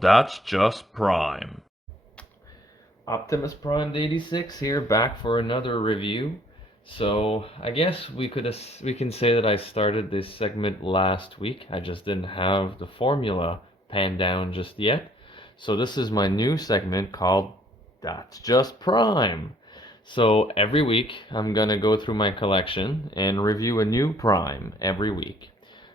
That's just Prime. Optimus Prime 86 here, back for another review. So I guess we can say that I started this segment last week. I just didn't have the formula panned down just yet. So this is my new segment called That's Just Prime. So every week I'm gonna go through my collection and review a new Prime every week.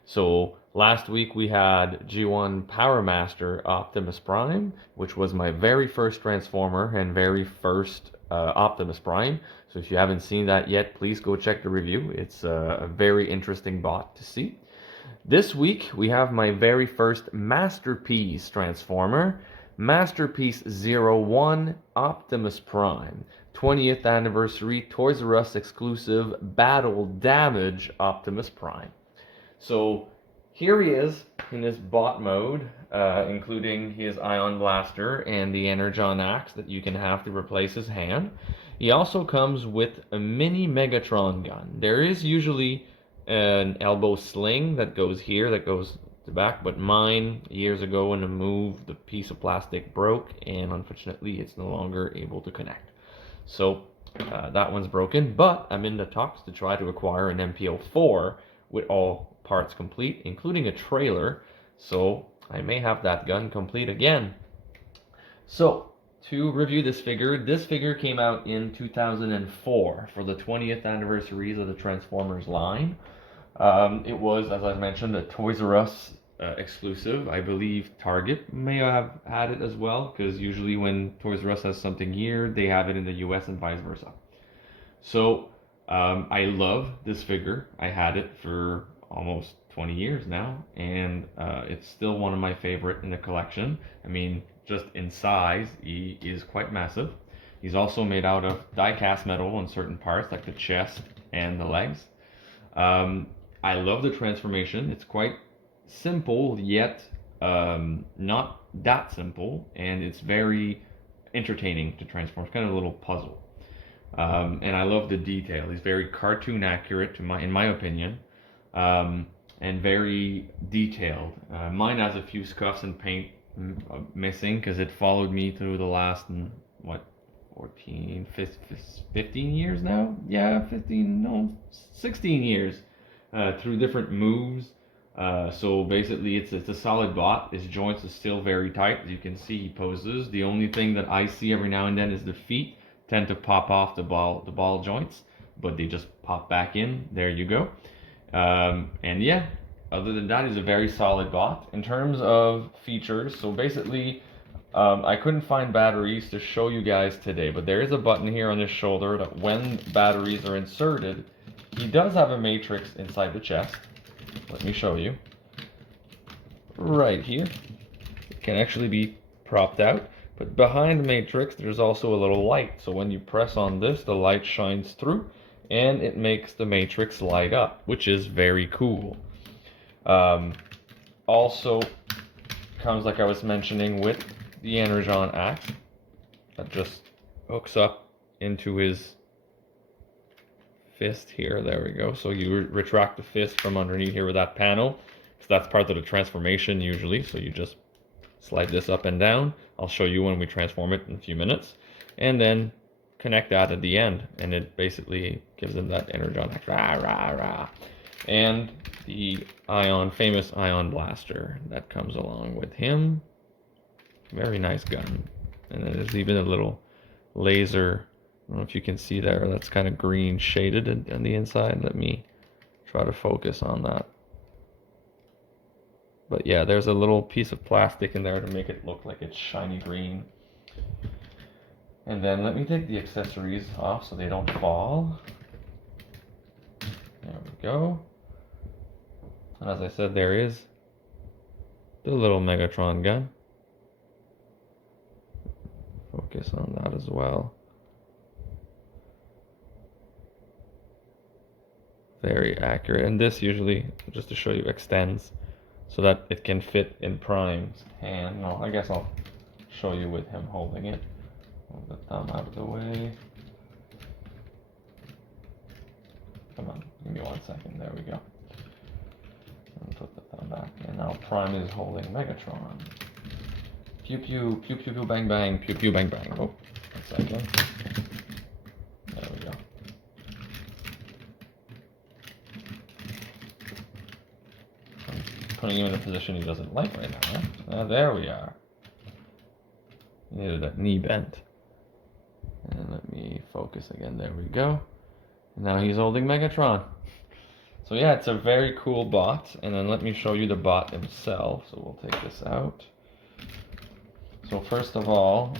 So last week we had G1 Power Master Optimus Prime, which was my very first Transformer and very first Optimus Prime. So if you haven't seen that yet, please go check the review. It's a very interesting bot to see. This week we have my very first Masterpiece Transformer, Masterpiece 01 Optimus Prime. 20th anniversary Toys R Us exclusive Battle Damage Optimus Prime. So here he is in his bot mode, including his Ion Blaster and the Energon Axe that you can have to replace his hand. He also comes with a mini Megatron gun. There is usually an elbow sling that goes here, that goes to the back, but mine, years ago in a move, the piece of plastic broke, and unfortunately it's no longer able to connect. So that one's broken, but I'm in the talks to try to acquire an MPO4 with all parts complete, including a trailer, so I may have that gun complete again. So, to review this figure came out in 2004 for the 20th anniversaries of the Transformers line. It was, as I mentioned, a Toys R Us exclusive. I believe Target may have had it as well, because usually when Toys R Us has something here, they have it in the US and vice versa. So, I love this figure. I had it for almost 20 years now, and it's still one of my favorite in the collection. I mean, just in size, he is quite massive. He's also made out of die-cast metal on certain parts, like the chest and the legs. I love the transformation. It's quite simple, yet not that simple, and it's very entertaining to transform. It's kind of a little puzzle. And I love the detail. He's very cartoon accurate, in my opinion. And very detailed. Mine has a few scuffs and paint missing because it followed me through the last, 15 years now? Yeah, 16 years through different moves. So basically it's a solid bot. His joints are still very tight. As you can see, he poses. The only thing that I see every now and then is the feet tend to pop off the ball joints, but they just pop back in. There you go. And yeah, other than that, he's a very solid bot. In terms of features, so basically, I couldn't find batteries to show you guys today, but there is a button here on his shoulder that when batteries are inserted, he does have a matrix inside the chest. Let me show you. Right here. It can actually be propped out, but behind the matrix, there's also a little light. So when you press on this, the light shines through, and it makes the matrix light up, which is very cool. Also comes, like I was mentioning, with the Energon Axe that just hooks up into his fist here. There we go. So you retract the fist from underneath here with that panel. So that's part of the transformation usually. So you just slide this up and down. I'll show you when we transform it in a few minutes. And then connect that at the end, and it basically gives him that Energon Axe. Rah, rah, rah. And the famous Ion Blaster that comes along with him. Very nice gun. And then there's even a little laser. I don't know if you can see there. That's kind of green shaded on the inside. Let me try to focus on that. But yeah, there's a little piece of plastic in there to make it look like it's shiny green. And then let me take the accessories off so they don't fall. There we go. And as I said, there is the little Megatron gun. Focus on that as well. Very accurate. And this usually, just to show you, extends so that it can fit in Prime's hand. No, I guess I'll show you with him holding it. Move the thumb out of the way. Come on, give me 1 second. There we go. And put the thumb back in. Now Prime is holding Megatron. Pew pew, pew pew pew, bang bang, pew pew bang bang. Oh, 1 second. There we go. I'm putting him in a position he doesn't like right now, huh? There we are. He needed that knee bent. And let me focus again. There we go. Now he's holding Megatron. So yeah, it's a very cool bot. And then let me show you the bot himself. So we'll take this out. So first of all,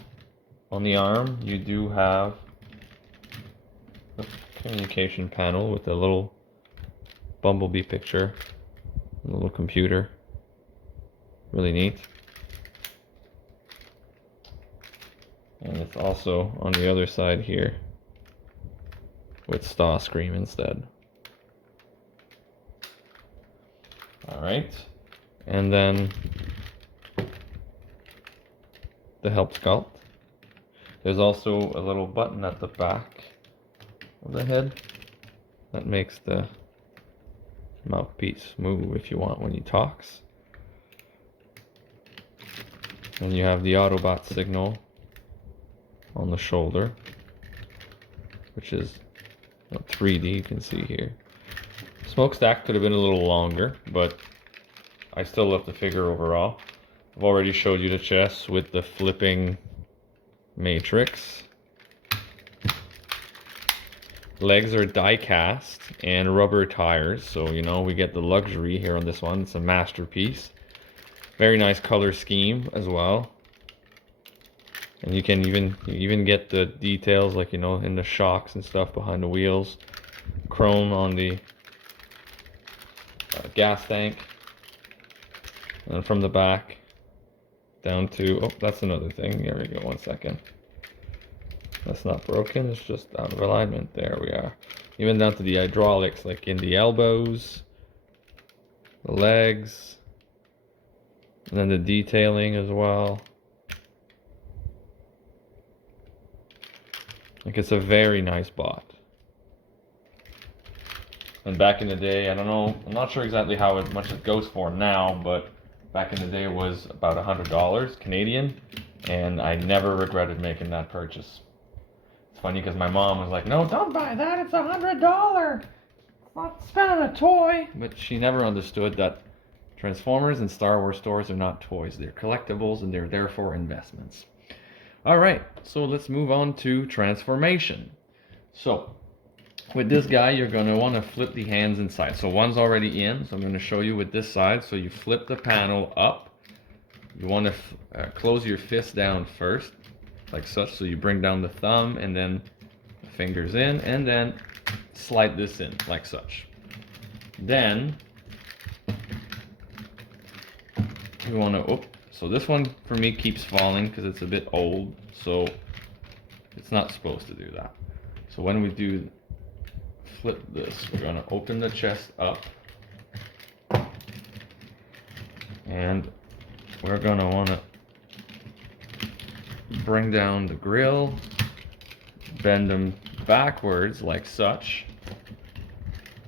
on the arm, you do have a communication panel with a little bumblebee picture, a little computer. Really neat. And it's also on the other side here with Starscream instead. Alright. And then the help sculpt. There's also a little button at the back of the head that makes the mouthpiece move if you want when he talks. And you have the Autobot signal on the shoulder, which is 3D, you can see here. Smokestack could have been a little longer, but I still love the figure overall. I've already showed you the chest with the flipping matrix. Legs are die cast and rubber tires, so you know we get the luxury here on this one. It's a masterpiece. Very nice color scheme as well. And you can even get the details, like, you know, in the shocks and stuff behind the wheels. Chrome on the gas tank. And then from the back down to, oh, that's another thing. There we go, 1 second. That's not broken, it's just out of alignment. There we are. Even down to the hydraulics, like in the elbows, the legs, and then the detailing as well. Like, it's a very nice bot. And back in the day, I don't know, I'm not sure exactly how much it goes for now, but back in the day it was about $100 Canadian, and I never regretted making that purchase. It's funny because my mom was like, no, don't buy that, it's $100. It's not spending a toy. But she never understood that Transformers and Star Wars stores are not toys. They're collectibles and they're therefore investments. Alright, so let's move on to transformation. So, with this guy, you're going to want to flip the hands inside. So one's already in, so I'm going to show you with this side. So you flip the panel up. You want to close your fist down first, like such. So you bring down the thumb and then the fingers in, and then slide this in, like such. Then you want to, so this one for me keeps falling because it's a bit old, so it's not supposed to do that. So when we do flip this, we're going to open the chest up, and we're going to want to bring down the grill, bend them backwards like such.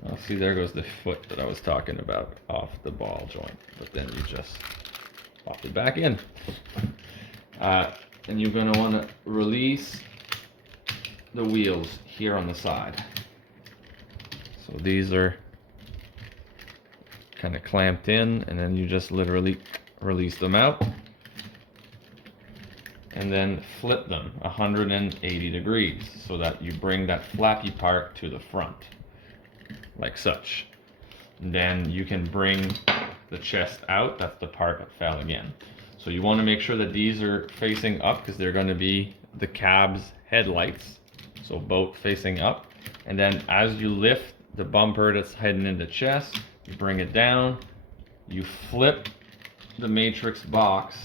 Oh, see, there goes the foot that I was talking about off the ball joint, but then you just pop it back in. And you're going to want to release the wheels here on the side. So these are kind of clamped in, and then you just literally release them out and then flip them 180 degrees so that you bring that flappy part to the front, like such. And then you can bring the chest out. That's the part that fell again. So you want to make sure that these are facing up because they're going to be the cab's headlights. So both facing up. And then as you lift the bumper that's heading in the chest, you bring it down, you flip the matrix box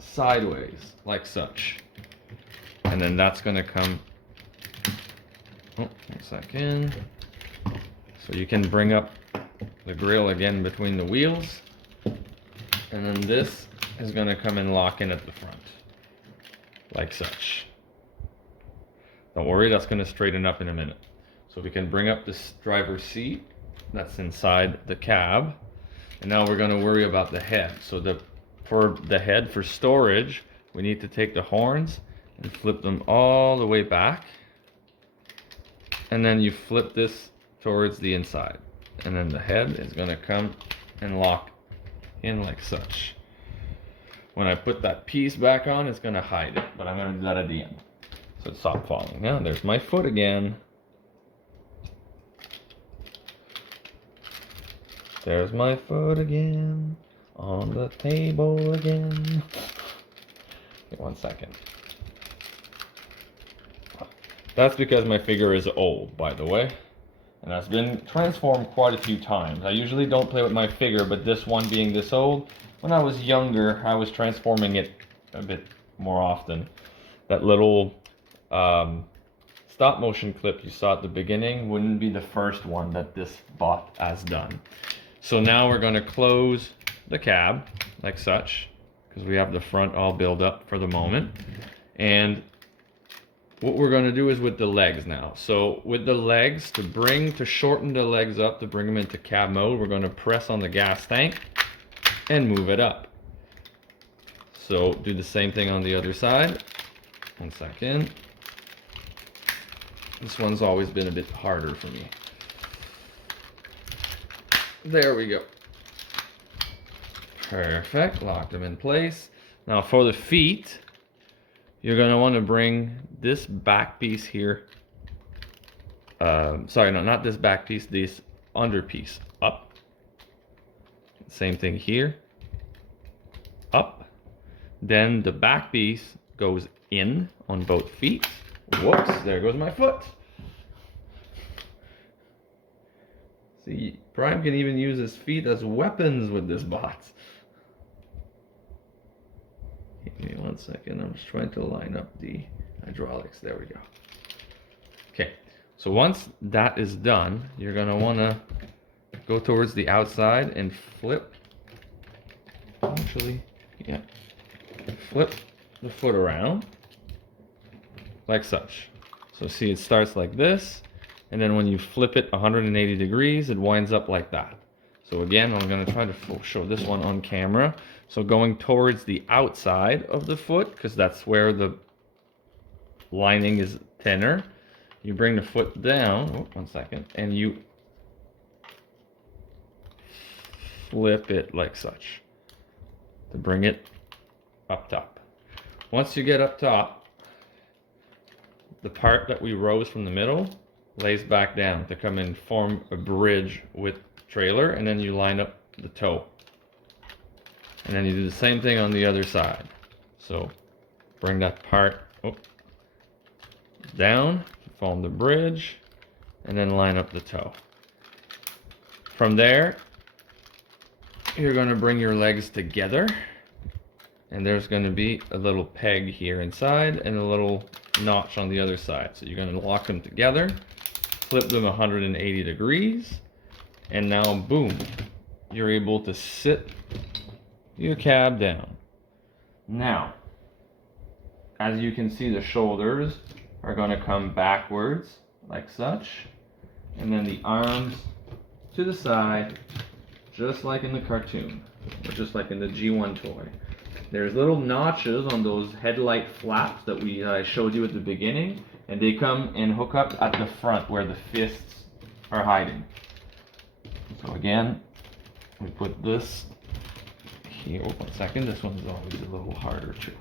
sideways like such, and then that's going to come, oh, 1 second, so you can bring up the grill again between the wheels, and then this is going to come and lock in at the front like such. Don't worry, that's going to straighten up in a minute. So we can bring up this driver's seat that's inside the cab. And now we're going to worry about the head. So the for the head for storage, we need to take the horns and flip them all the way back. And then you flip this towards the inside. And then the head is going to come and lock in like such. When I put that piece back on, it's going to hide it, but I'm going to do that at the end. So it stopped falling. Now there's my foot again. There's my foot again. On the table again. Wait 1 second. That's because my figure is old, by the way. And it's been transformed quite a few times. I usually don't play with my figure, but this one being this old, when I was younger, I was transforming it a bit more often. That little stop motion clip you saw at the beginning wouldn't be the first one that this bot has done. So now we're going to close the cab like such, because we have the front all built up for the moment. And what we're going to do is with the legs now. So with the legs, to shorten the legs up, to bring them into cab mode, we're going to press on the gas tank and move it up. So do the same thing on the other side. 1 second. This one's always been a bit harder for me. There we go. Perfect. Lock them in place. Now for the feet, you're going to want to bring this back piece here. Sorry, no, not this back piece, this under piece up. Same thing here. Up. Then the back piece goes in on both feet. Whoops, there goes my foot. See, Prime can even use his feet as weapons with this bot. Give me 1 second, I'm just trying to line up the hydraulics. There we go. Okay, so once that is done, you're going to want to go towards the outside and flip. Actually, yeah. Flip the foot around like such. So see, it starts like this, and then when you flip it 180 degrees, it winds up like that. So again, I'm going to try to show this one on camera. So going towards the outside of the foot, because that's where the lining is thinner, you bring the foot down, oh, 1 second, and you flip it like such to bring it up top. Once you get up top, the part that we rose from the middle lays back down to come and form a bridge with trailer, and then you line up the toe. And then you do the same thing on the other side. So bring that part down, form the bridge, and then line up the toe. From there, you're going to bring your legs together, and there's going to be a little peg here inside and a little notch on the other side. So you're going to lock them together, flip them 180 degrees, and now boom, you're able to sit your cab down. Now, as you can see, the shoulders are going to come backwards like such, and then the arms to the side, just like in the cartoon, or just like in the G1 toy. There's little notches on those headlight flaps that I showed you at the beginning, and they come and hook up at the front where the fists are hiding. So again, we put this here. Oh, 1 second, this one's always a little harder too.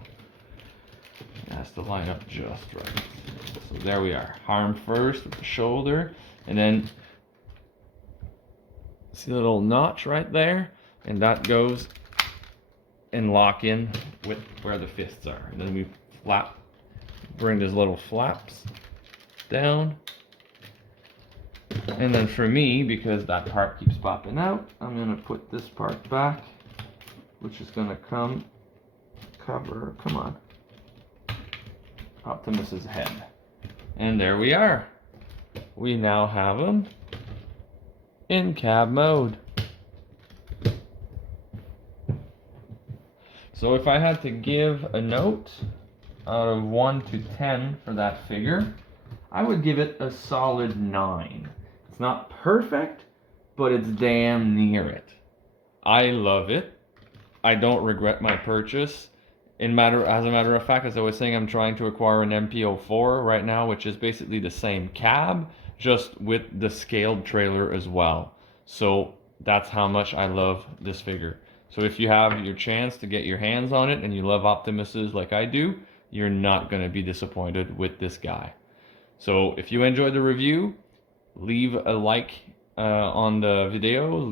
It has to line up just right. So there we are. Arm first with the shoulder, and then see the little notch right there, and that goes and lock in with where the fists are. And then we bring these little flaps down. And then for me, because that part keeps popping out, I'm going to put this part back, which is going to come on, Optimus's head. And there we are. We now have him in cab mode. So if I had to give a note out of 1 to 10 for that figure, I would give it a solid 9. It's not perfect, but it's damn near it. I love it. I don't regret my purchase. As a matter of fact, as I was saying, I'm trying to acquire an MP04 right now, which is basically the same cab, just with the scaled trailer as well. So that's how much I love this figure. So if you have your chance to get your hands on it and you love Optimuses like I do, you're not going to be disappointed with this guy. So if you enjoyed the review, leave a like on the video,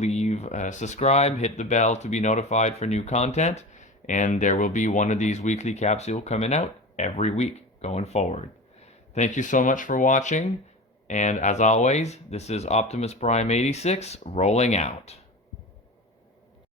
subscribe, hit the bell to be notified for new content, and there will be one of these weekly capsules coming out every week going forward. Thank you so much for watching, and as always, this is Optimus Prime 86 rolling out.